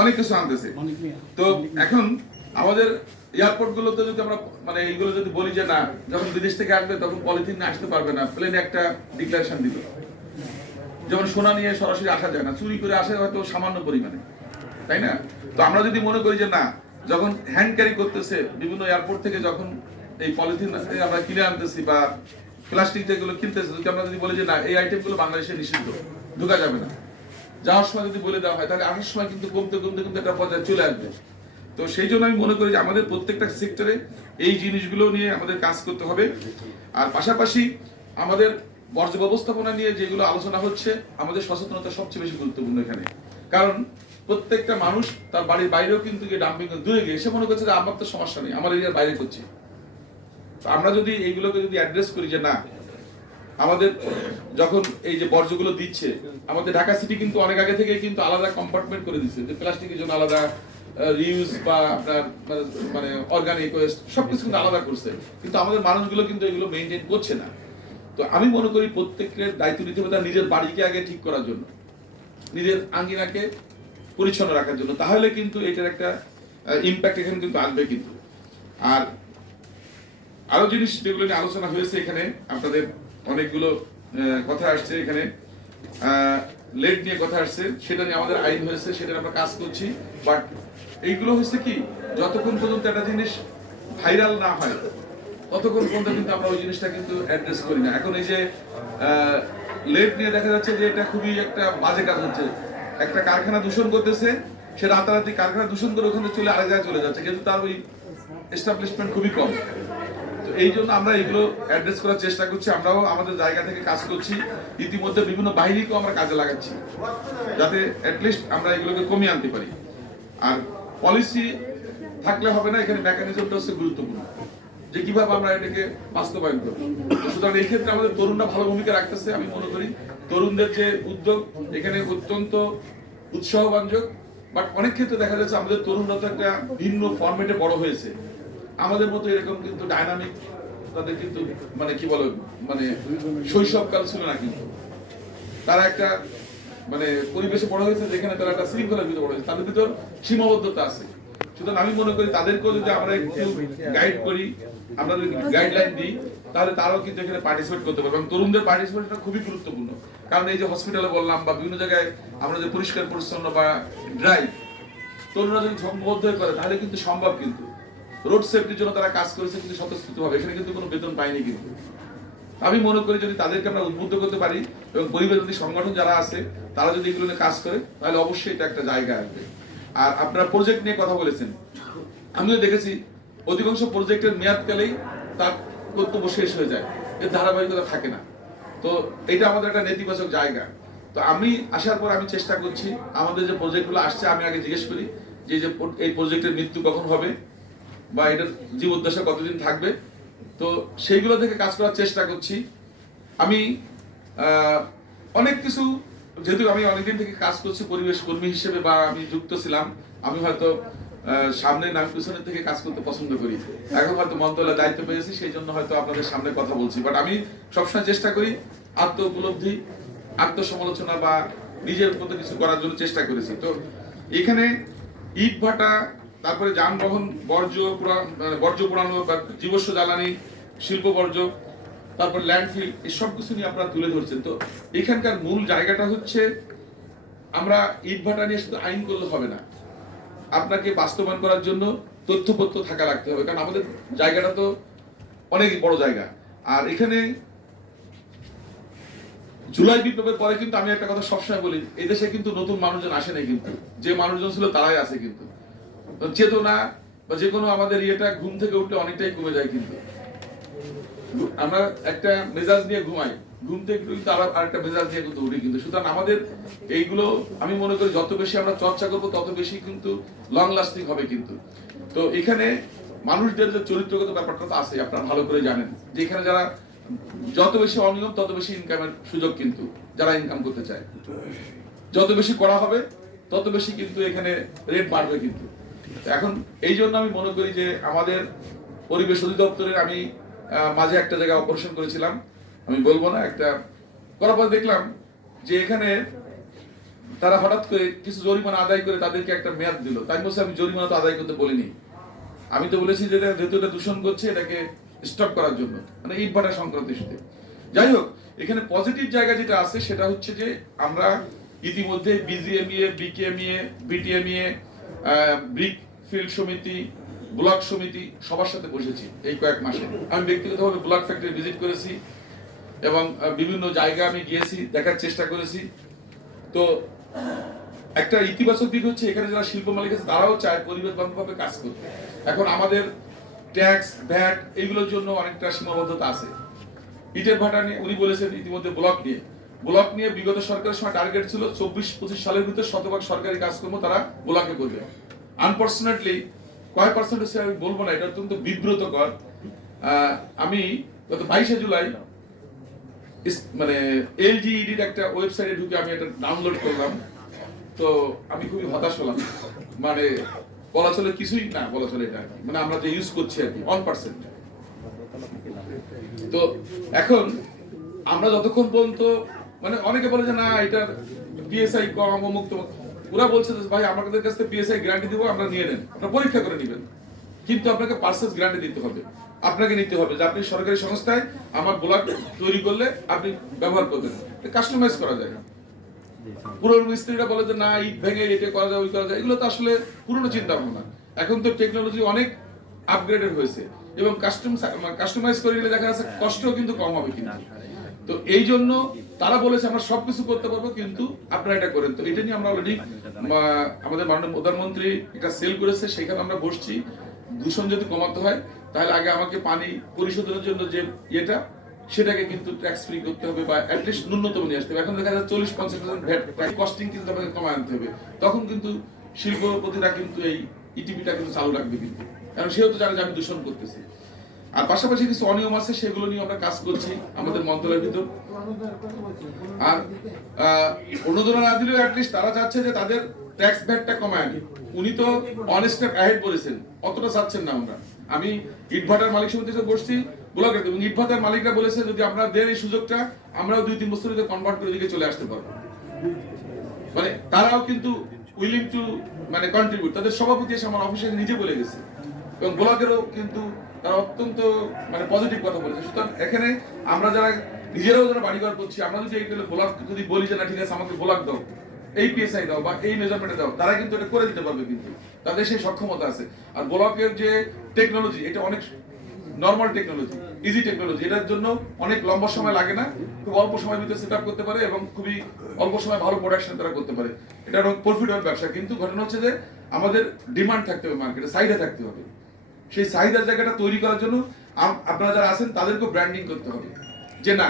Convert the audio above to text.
অনেক কিছু আনতেছে। তো এখন আমাদের এয়ারপোর্ট গুলোতে যদি আমরা মানে এইগুলো যদি বলি যে না, যখন বিদেশ থেকে আসবে তখন পলিথিন নিয়ে আসতে পারবে না, প্লেনে একটা ডিক্লারেশন দিল, যেমন সোনা নিয়ে সরাসরি আসা যায় না, চুরি করে আসে হয়তো সামান্য পরিমাণে, তাই না? তো আমরা যদি মনে করি যে না, যখন হ্যান্ড ক্যারি করতেছে বিভিন্ন এয়ারপোর্ট থেকে, যখন এই পলিথিন আমরা কিনে আনতেছি বা প্লাস্টিক যেগুলো কিনতেছে, যদি আমরা যদি বলি যে না, এই আইটেমগুলো বাংলাদেশে নিষিদ্ধ, ঢোকা যাবে না, যাওয়ার সময় যদি বলে দেওয়া হয়, তাহলে আসার সময় কিন্তু কমতে কমতে কমতে একটা পর্যায়ে চলে আসবে। তো সেই জন্য আমি মনে করি যে আমাদের প্রত্যেকটা সেক্টরে এই জিনিসগুলো নিয়ে আমাদের কাজ করতে হবে। আর পাশাপাশি আমাদের বর্জ্য ব্যবস্থাপনা নিয়ে যেগুলো আলোচনা হচ্ছে, আমাদের সচেতনতা সবচেয়ে বেশি গুরুত্বপূর্ণ এখানে। কারণ প্রত্যেকটা মানুষ তার বাড়ির বাইরেও কিন্তু গিয়ে ডাম্পিং দূরে গিয়ে এসে মনে করছে যে আমার তো সমস্যা নেই, আমার এরিয়ার বাইরে করছি। আমরা যদি এইগুলোকে যদি অ্যাড্রেস করি যে না, আমাদের যখন এই যে বর্জ্যগুলো দিচ্ছে, আমাদের ঢাকা সিটি কিন্তু অনেক আগে থেকে কিন্তু আলাদা কম্পার্টমেন্ট করে দিচ্ছে, যে প্লাস্টিকের জন্য আলাদা, রিউজ বা আপনার মানে অর্গানিক ওয়েস্ট সবকিছু কিন্তু আলাদা করছে, কিন্তু আমাদের মানুষগুলো কিন্তু এগুলো মেনটেন করছে না। তো আমি মনে করি প্রত্যেকের দায়িত্ব নিতে হবে তার নিজের বাড়িকে আগে ঠিক করার জন্য, নিজের আঙ্গিনাকে পরিচ্ছন্ন রাখার জন্য, তাহলে কিন্তু এটার একটা ইম্প্যাক্ট এখানে কিন্তু আসবে কিন্তু। আর আরো জিনিস যেগুলো নিয়ে আলোচনা হয়েছে এখানে, আপনাদের অনেকগুলো কথা আসছে এখানে, লেট নিয়ে কথা আসছে, সেটা নিয়ে আমাদের আইন হয়েছে, সেটা আমরা কাজ করছি। বাট এইগুলো হচ্ছে কি, যতক্ষণ পর্যন্ত একটা জিনিস ভাইরাল না হয় ততক্ষণ পর্যন্ত কিন্তু আমরা ওই জিনিসটা কিন্তু অ্যাড্রেস করি না। এখন এই যে লেট নিয়ে দেখা যাচ্ছে যে এটা খুবই একটা বাজে কাজ হচ্ছে, একটা কারখানা দূষণ করতেছে, সে রাতারাতি কারখানা দূষণ করে ওখানে চলে আরেক জায়গায় চলে যাচ্ছে, কিন্তু তার ওই এস্টাবলিশমেন্ট খুবই কম। তো এই জন্য আমরা এগুলো অ্যাড্রেস করার চেষ্টা করছি, আমরাও আমাদের জায়গা থেকে কাজ করছি, ইতিমধ্যে বিভিন্ন বাহিনীকেও আমরা কাজে লাগাচ্ছি, যাতে অ্যাটলিস্ট আমরা এগুলোকে কমিয়ে আনতে পারি। আর পলিসি থাকলে হবে না, এখানে মেকানিজমটা হচ্ছে গুরুত্বপূর্ণ, যে কিভাবে আমরা এটাকে বাস্তবায়ন করব। সুতরাং এই ক্ষেত্রে আমাদের তরুণরা ভালো ভূমিকা রাখতেছে। আমি মনে করি তরুণদের যে উদ্যোগ এখানে অত্যন্ত উৎসাহবাঞ্জক। বাট অনেক ক্ষেত্রে দেখা যাচ্ছে আমাদের তরুণরা তো একটা ভিন্ন ফরম্যাটে বড় হয়েছে, আমাদের মতো এরকম কিন্তু ডাইনামিক তাদের কিন্তু মানে কি বলো মানে শৈশবকাল ছিল না, কিন্তু তারা একটা মানে পরিবেশে বড় হয়েছে যেখানে তারা একটা শৃঙ্খলার ভিতরে বড় হয়েছে, তাদের ভিতর সীমাবদ্ধতা আছে। সুতরাং আমি মনে করি তাদেরকেও যদি আমরা একটু গাইড করি, আমরা যদি গাইডলাইন দিই, তাহলে তারাও কিন্তু এখানে পার্টিসিপেট করতে পারবে। এবং তরুণদের পার্টিসিপেশনটা খুবই গুরুত্বপূর্ণ, কারণ এই যে হসপিটালে বললাম বা বিভিন্ন জায়গায় আমরা যে পরিষ্কার পরিচ্ছন্ন বা ড্রাইভ, তরুণরা যদি সংবদ্ধ হয়ে করে তাহলে কিন্তু সম্ভব। কিন্তু রোড সেফটির জন্য তারা কাজ করেছে কিন্তু স্বতঃস্ফূর্তভাবে, এখানে কিন্তু কোনো বেতন পায়নি। কিন্তু আমি মনে করি যদি তাদেরকে আমরা উদ্বুদ্ধ করতে পারি এবং পরিবেশ যদি সংগঠন যারা আছে তারা যদি এগুলো নিয়ে কাজ করে, তাহলে অবশ্যই এটা একটা জায়গা আসবে। আর আপনারা প্রজেক্ট নিয়ে কথা বলেছেন, আমিও দেখেছি অধিকাংশ প্রজেক্টের মেয়াদকালেই তার কর্তব্য শেষ হয়ে যায়, এর ধারাবাহিকতা থাকে না। তো এটা আমাদের একটা নেতিবাচক জায়গা। তো আমি আসার পর আমি চেষ্টা করছি আমাদের যে প্রজেক্টগুলো আসছে, আমি আগে জিজ্ঞেস করি যে এই প্রজেক্টের মৃত্যু কখন হবে বা এটার জীবদ্দশা কতদিন থাকবে, তো সেইগুলো থেকে কাজ করার চেষ্টা করছি। আমি অনেক কিছু, যেহেতু আমি অনেকদিন থেকে কাজ করছি পরিবেশ কর্মী হিসেবে বা আমি যুক্ত ছিলাম, আমি হয়তো সামনে না পিছনের থেকে কাজ করতে পছন্দ করি। এখন হয়তো মন্ত্রণালয়ের দায়িত্ব পেয়েছি, সেই জন্য হয়তো আপনাদের সামনে কথা বলছি। বাট আমি সবসময় চেষ্টা করি আত্ম উপলব্ধি, আত্মসমালোচনা বা নিজের মতো কিছু করার জন্য চেষ্টা করেছি। তো এখানে ইট ভাটা, তারপরে যানবাহন বর্জ্য পোড়ানো বা জীবাশ্ম জ্বালানি, শিল্প বর্জ্য, তারপর ল্যান্ডফিল, এই সব কিছু নিয়ে আপনারা তুলে ধরছেন। তো এখানকার মূল জায়গাটা হচ্ছে আমরা ইট ভাটা নিয়ে শুধু আইন করলে হবে না, আপনাকে বাস্তবায়ন করার জন্য তথ্যপত্র থাকা রাখতে হবে, কারণ আমাদের জায়গাটা তো অনেক বড় জায়গা। আর এখানে জুলাই বিপ্লবের পরে কিন্তু আমি একটা কথা সবসময় বলি, এই দেশে কিন্তু নতুন মানুষজন আসে নাই, কিন্তু যে মানুষজন ছিল তারাই আছে। কিন্তু চেতনা বা যে কোনো আমাদের ইয়েটা ঘুম থেকে উঠলে অনেকটাই কমে যায়। কিন্তু আমরা একটা মেজাজ নিয়ে ঘুমাই, ঘুম থেকে কিন্তু আর একটা মেজাজ নিয়ে কিন্তু উঠি। কিন্তু সুতরাং আমাদের এইগুলো আমি মনে করি যত বেশি আমরা চর্চা করবো তত বেশি কিন্তু লং লাস্টিং হবে। কিন্তু তো এখানে মানুষদের যে চরিত্রগত ব্যাপারটা তো আছে, আপনারা ভালো করে জানেন যে এখানে যারা যত বেশি অনিয়ম তত বেশি ইনকামের সুযোগ, কিন্তু যারা ইনকাম করতে চায় যত বেশি করা হবে তত বেশি কিন্তু এখানে রেট বাড়বে। কিন্তু এখন এই জন্য আমি মনে করি যে আমাদের পরিবেশ অধিদপ্তরের আমি মাঝে একটা জায়গায় অপারেশন করেছিলাম, আমি বলবো না, একটা করার পর দেখলাম যে এখানে তারা হঠাৎ করে কিছু জরিমানা আদায় করে তাদেরকে একটা মেয়াদ দিল। তাই বলছে আমি জরিমানা তো আদায় করতে বলিনি, আমি তো বলেছি যে যেহেতু এটা দূষণ করছে এটাকে স্টপ করার জন্য, মানে ইটভাটা সংক্রান্ত ইস্যুতে। যাই হোক, এখানে পজিটিভ জায়গা যেটা আছে সেটা হচ্ছে যে আমরা ইতিমধ্যে বিজিএমইএ, বিকেএমইএ, বিটিএমইএ, ব্রিক ফিল্ড সমিতি, ব্লক সমিতি সবার সাথে বসেছি এই কয়েক মাসে। আমি ব্যক্তিগতভাবে ব্লক ফ্যাক্টরি ভিজিট করেছি এবং বিভিন্ন জায়গায় আমি গিয়েছি, দেখার চেষ্টা করেছি। তো একটা ইতিবাচক দিক হচ্ছে এখানে যারা শিল্প মালিক আছে তারাও চায় পরিবেশ বান্ধবভাবে কাজ করতে। এখন আমাদের ট্যাক্স, ভ্যাট এইগুলোর জন্য অনেকটা সীমাবদ্ধতা আছে। ইটের ভাটা নিয়ে উনি বলেছেন ইতিমধ্যে ব্লক নিয়ে বিগত সরকারের সময় টার্গেট ছিল 24-25 সালের ভিতরে 100% সরকারি কাজকর্ম তারা ব্লকে করবে। আনফরচুনেটলি কয় পার্সেন্ট হচ্ছে আমি বলবো না, এটা অত্যন্ত বিব্রতকর। আমি গত 22শে জুলাই মানে এলজিইডির একটা ওয়েবসাইটে ঢুকে আমি এটা ডাউনলোড করলাম, তো আমি খুবই হতাশ হলাম। মানে বলা চলে কিছুই না, বলা চলে এটা মানে আমরা যে ইউজ করছি আর কি 1%। তো এখন আমরা যতক্ষণ পর্যন্ত মানে অনেকে বলে যে না এটার পিএসআই কম মুক্ত, ওরা বলছে যে ভাই আমাদের কাছ থেকে পিএসআই গ্যারান্টি দিব, আমরা নিয়ে নেন, আপনারা পরীক্ষা করে নেবেন, কিন্তু আপনাকে পার্সেস গ্যারান্টি দিতে হবে, আপনাকে নিতে হবে যে আপনি সরকারি সংস্থায় আমার ব্লক তৈরি করলে আপনি ব্যবহার করবেন, কাস্টমাইজ করা যায়। পুরনো মিস্ত্রিরা বলে যে না ইট ভেঙে এটা করা যায় ওই করা যায়, এগুলো তো আসলে পুরনো চিন্তা ভাবনা। এখন তো টেকনোলজি অনেক আপগ্রেডেড হয়েছে এবং কাস্টমাইজ করে গেলে দেখা যাচ্ছে কষ্টও কিন্তু কম হবে কিনা। তো এই জন্য তারা বলেছে আমরা সবকিছু করতে পারবো, কিন্তু আপনারা এটা করেন। তো এটা নিয়ে আমরা অলরেডি আমাদের মাননীয় প্রধানমন্ত্রী একটা সেল করেছে, সেখানে আমরা বসছি। দূষণ যদি কমাতে হয় তাহলে আগে আমাকে পানি পরিশোধনের জন্য যে ইয়েটা সেটাকে কিন্তু ট্যাক্স ফ্রি করতে হবে বা অ্যাটলিস্ট ন্যূনতম নিয়ে আসতে হবে। এখন দেখা যাচ্ছে 40-50% ভ্যাট কস্টিং কিন্তু আমাকে কমায় আনতে হবে। তখন কিন্তু শিল্পপতিরা কিন্তু এই ইটিপিটা কিন্তু চালু রাখবে, কিন্তু কারণ সেও তো জানে যে আমি দূষণ করতেছি। আর পাশাপাশি কিছু অনিয়ম আছে, সেগুলো নিয়ে আমরা কাজ করছি আমাদের মন্ত্রণালয়ের ভিতর। আর অনুদান না দিলেও অ্যাটলিস্ট তারা চাচ্ছে যে তাদের ট্যাক্স ভ্যাটটা কমায় আনি। উনি তো অন স্টেপ অ্যাহেড বলেছেন, অতটা চাচ্ছেন না আমরা। আমি ইটভাটার মালিক সমিতিতে বসছি ব্লকে, এবং ইটভাটার মালিকরা বলেছে যদি আমরা দেন এই সুযোগটা আমরাও 2-3 বছর ভিতরে কনভার্ট করে দিকে চলে আসতে পারবো। মানে তারাও কিন্তু উইলিং টু মানে কন্ট্রিবিউট। তাদের সভাপতি এসে আমার অফিসে নিজে বলে গেছে এবং ব্লকেরও কিন্তু তারা অত্যন্ত মানে পজিটিভ কথা বলেছে। সুতরাং এখানে আমরা যারা নিজেরাও যারা বাড়িঘর করছি, আমরা যদি এই ব্লক যদি বলি যে না ঠিক আছে আমাকে ব্লক দাও, এই পিএসআই দাও বা এই মেজারমেন্টে দাও, তারা কিন্তু এটা করে দিতে পারবে, কিন্তু তাদের সেই সক্ষমতা আছে। আর ব্লকের যে টেকনোলজি এটা অনেক নরমাল টেকনোলজি, ইজি টেকনোলজি, এটার জন্য অনেক লম্বা সময় লাগে না, খুব অল্প সময়ের ভিতরে সেট আপ করতে পারে এবং খুবই অল্প সময় ভালো প্রোডাকশন তারা করতে পারে। এটা প্রফিটেবল ব্যবসা। কিন্তু ঘটনা হচ্ছে যে আমাদের ডিমান্ড থাকতে হবে, মার্কেটে চাহিদা থাকতে হবে। সেই চাহিদার জায়গাটা তৈরি করার জন্য আপনারা যারা আছেন তাদেরকে ব্র্যান্ডিং করতে হবে যে না